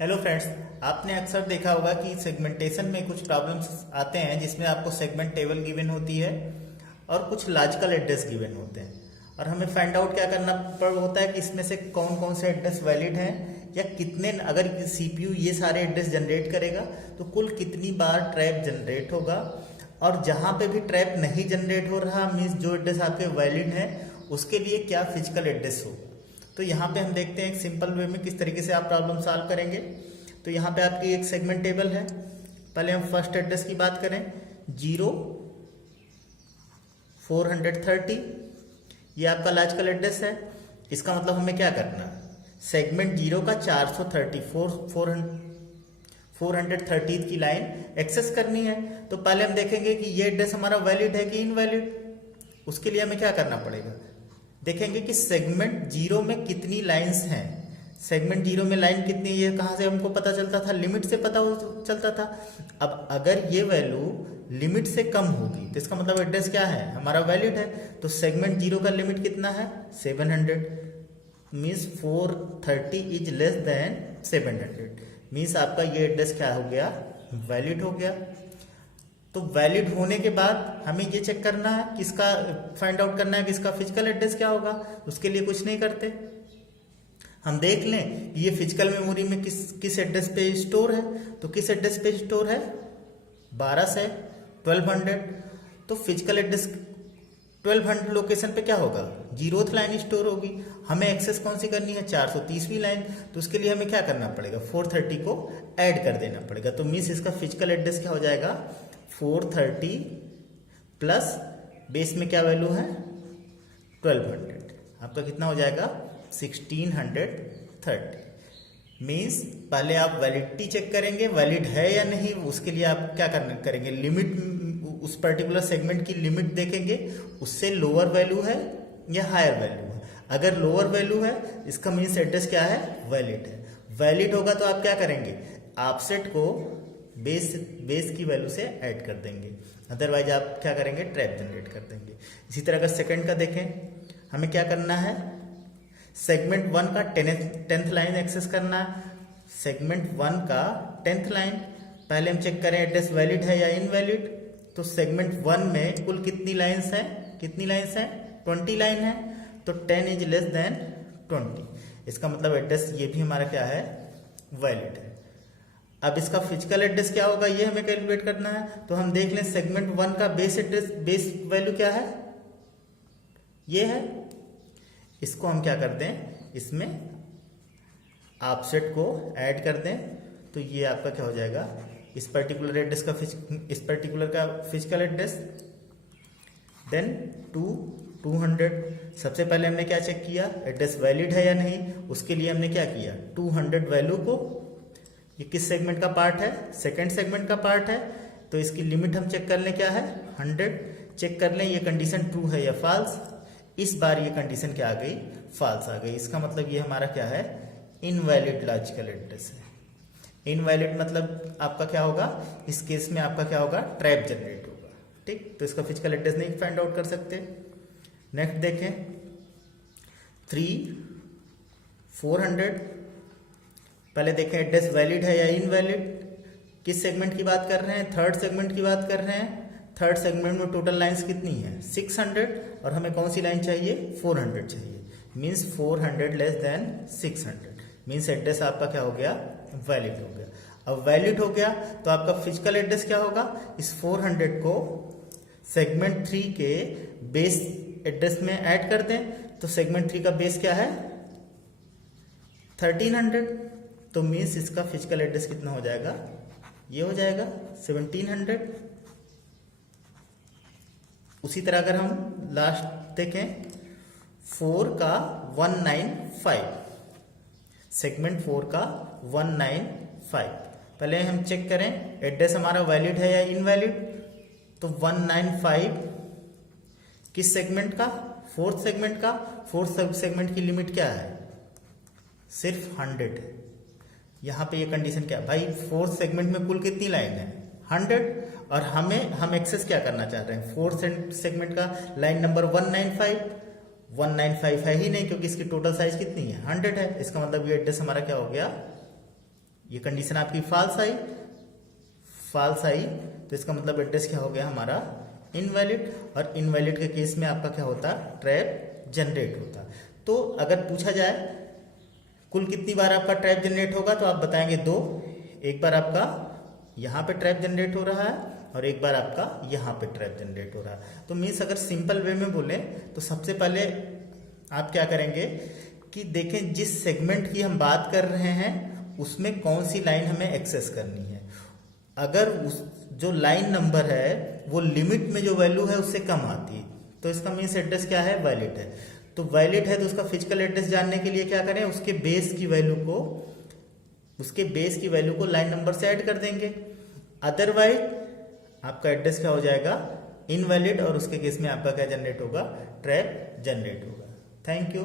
Hello friends. आपने अक्सर देखा होगा कि सेगमेंटेशन में कुछ प्रॉब्लम्स आते हैं जिसमें आपको सेगमेंट टेबल गिवन होती है और कुछ लॉजिकल एड्रेस गिवन होते हैं और हमें फाइंड आउट क्या करना होता है कि इसमें से कौन कौन से एड्रेस वैलिड हैं या कितने, अगर सीपीयू ये सारे एड्रेस जनरेट करेगा तो कुल कितनी बार ट्रैप जनरेट होगा, और जहाँ पे भी ट्रैप नहीं जनरेट हो रहा मीन्स जो एड्रेस आपके वैलिड है उसके लिए क्या फिजिकल एड्रेस हो। तो यहाँ पे हम देखते हैं एक सिंपल वे में किस तरीके से आप प्रॉब्लम सॉल्व करेंगे। तो यहाँ पे आपकी एक सेगमेंट टेबल है। पहले हम फर्स्ट एड्रेस की बात करें, 0430, ये आपका लॉजिकल एड्रेस है। इसका मतलब हमें क्या करना है, सेगमेंट 0 का 430 की लाइन एक्सेस करनी है। तो पहले हम देखेंगे कि ये एड्रेस हमारा वैलिड है कि इनवैलिड। उसके लिए हमें क्या करना पड़ेगा, देखेंगे कि सेगमेंट 0 में कितनी लाइंस हैं। सेगमेंट 0 में लाइन कितनी, ये कहाँ से हमको पता चलता था, लिमिट से पता चलता था। अब अगर ये वैल्यू लिमिट से कम होगी तो इसका मतलब एड्रेस क्या है, हमारा वैलिड है। तो सेगमेंट 0 का लिमिट कितना है, 700, means 430 is less than 700, means आपका ये एड्रेस क्या हो गया, वैलिड हो गया। तो वैलिड होने के बाद हमें ये चेक करना है, किसका फाइंड आउट करना है कि इसका फिजिकल एड्रेस क्या होगा। उसके लिए कुछ नहीं करते, हम देख लें कि ये फिजिकल मेमोरी में किस एड्रेस पे स्टोर है। तो किस एड्रेस पे स्टोर है, 12 से 1200। तो फिजिकल एड्रेस 1200 लोकेशन पे क्या होगा, 0th लाइन स्टोर होगी। हमें एक्सेस कौन सी करनी है, 430वीं लाइन। तो उसके लिए हमें क्या करना पड़ेगा, 430 को ऐड कर देना पड़ेगा। तो मीन्स इसका फिजिकल एड्रेस क्या हो जाएगा, 430 प्लस बेस में क्या वैल्यू है 1200, आपका कितना हो जाएगा 1630। मीन्स पहले आप वैलिडिटी चेक करेंगे, वैलिड है या नहीं। उसके लिए आप क्या करेंगे, लिमिट, उस पर्टिकुलर सेगमेंट की लिमिट देखेंगे, उससे लोअर वैल्यू है या हायर वैल्यू है। अगर लोअर वैल्यू है इसका मीन्स एड्रेस क्या है, वैलिड है। वैलिड होगा तो आप क्या करेंगे, ऑफसेट को बेस की वैल्यू से ऐड कर देंगे, अदरवाइज आप क्या करेंगे, ट्रैप जनरेट कर देंगे। इसी तरह अगर सेकंड का देखें, हमें क्या करना है, सेगमेंट 1 का 10th लाइन एक्सेस करना है। सेगमेंट 1 का 10th लाइन पहले हम चेक करें एड्रेस वैलिड है या इनवैलिड। तो सेगमेंट 1 में कुल कितनी लाइंस हैं, 20 लाइन है। तो 10 इज लेस देन 20, इसका मतलब एड्रेस ये भी हमारा क्या है, वैलिड है। अब इसका फिजिकल एड्रेस क्या होगा ये हमें कैलकुलेट करना है। तो हम देख लें सेगमेंट 1 का बेस एड्रेस, बेस वैल्यू क्या है, ये है। इसको हम क्या कर दें, इसमें ऑफसेट को ऐड कर दें। तो ये आपका क्या हो जाएगा, इस पर्टिकुलर एड्रेस का इस पर्टिकुलर का फिजिकल एड्रेस, देन 200। सबसे पहले हमने क्या चेक किया, एड्रेस वैलिड है या नहीं। उसके लिए हमने क्या किया, 200 वैल्यू को, ये किस सेगमेंट का पार्ट है, सेकंड सेगमेंट का पार्ट है। तो इसकी लिमिट हम चेक कर लें, क्या है 100। चेक कर लें ये कंडीशन ट्रू है या फॉल्स। इस बार ये कंडीशन क्या आ गई, फॉल्स आ गई। इसका मतलब ये हमारा क्या है, इनवैलिड लॉजिकल एड्रेस है। इनवैलिड मतलब आपका क्या होगा, इस केस में आपका क्या होगा, ट्रैप जनरेट होगा। ठीक, तो इसका फिजिकल एड्रेस नहीं फाइंड आउट कर सकते। नेक्स्ट देखें 400, पहले देखें एड्रेस वैलिड है या इनवैलिड। किस सेगमेंट की बात कर रहे हैं, थर्ड सेगमेंट की बात कर रहे हैं। थर्ड सेगमेंट में टोटल लाइंस कितनी है, 600, और हमें कौन सी लाइन चाहिए, 400 चाहिए। Means 400 less than 600, means address आपका क्या हो गया, वैलिड हो गया। अब वैलिड हो गया तो आपका फिजिकल एड्रेस क्या होगा, इस 400 को सेगमेंट 3 के बेस एड्रेस में ऐड कर दें। तो सेगमेंट 3 का बेस क्या है 1300। तो मीन्स इसका फिजिकल एड्रेस कितना हो जाएगा, ये हो जाएगा 1700। उसी तरह अगर हम लास्ट देखें 4 का 195, सेगमेंट 4 का 195, पहले हम चेक करें एड्रेस हमारा वैलिड है या इनवैलिड। तो 195 किस सेगमेंट का, फोर्थ सेगमेंट का। फोर्थ सेगमेंट की लिमिट क्या है, सिर्फ 100 है। यहाँ पे ये कंडीशन क्या है भाई, फोर्थ सेगमेंट में कुल कितनी लाइन है, 100, और हम एक्सेस क्या करना चाह रहे हैं, फोर्थ सेगमेंट का लाइन नंबर 195 है ही नहीं, क्योंकि इसकी टोटल साइज कितनी है, 100 है। इसका मतलब ये एड्रेस हमारा क्या हो गया, ये कंडीशन आपकी फॉल्स आई, फॉल्स आई, तो इसका मतलब एड्रेस क्या हो गया हमारा इनवैलिड। और इनवैलिड के केस में आपका क्या होता, ट्रैप जनरेट होता। तो अगर पूछा जाए कुल कितनी बार आपका ट्रैप जनरेट होगा, तो आप बताएंगे 2। एक बार आपका यहाँ पे ट्रैप जनरेट हो रहा है और एक बार आपका यहाँ पे ट्रैप जनरेट हो रहा है। तो मीन्स अगर सिंपल वे में बोले तो सबसे पहले आप क्या करेंगे कि देखें जिस सेगमेंट की हम बात कर रहे हैं उसमें कौन सी लाइन हमें एक्सेस करनी है। अगर उस जो लाइन नंबर है वो लिमिट में जो वैल्यू है उससे कम आती है तो इसका मीन्स एड्रेस क्या है, वैलिड है। तो वैलिड है तो उसका फिजिकल एड्रेस जानने के लिए क्या करें, उसके बेस की वैल्यू को लाइन नंबर से ऐड कर देंगे। अदरवाइज आपका एड्रेस क्या हो जाएगा, इनवैलिड, और उसके केस में आपका क्या जनरेट होगा, ट्रैप जनरेट होगा। Thank you.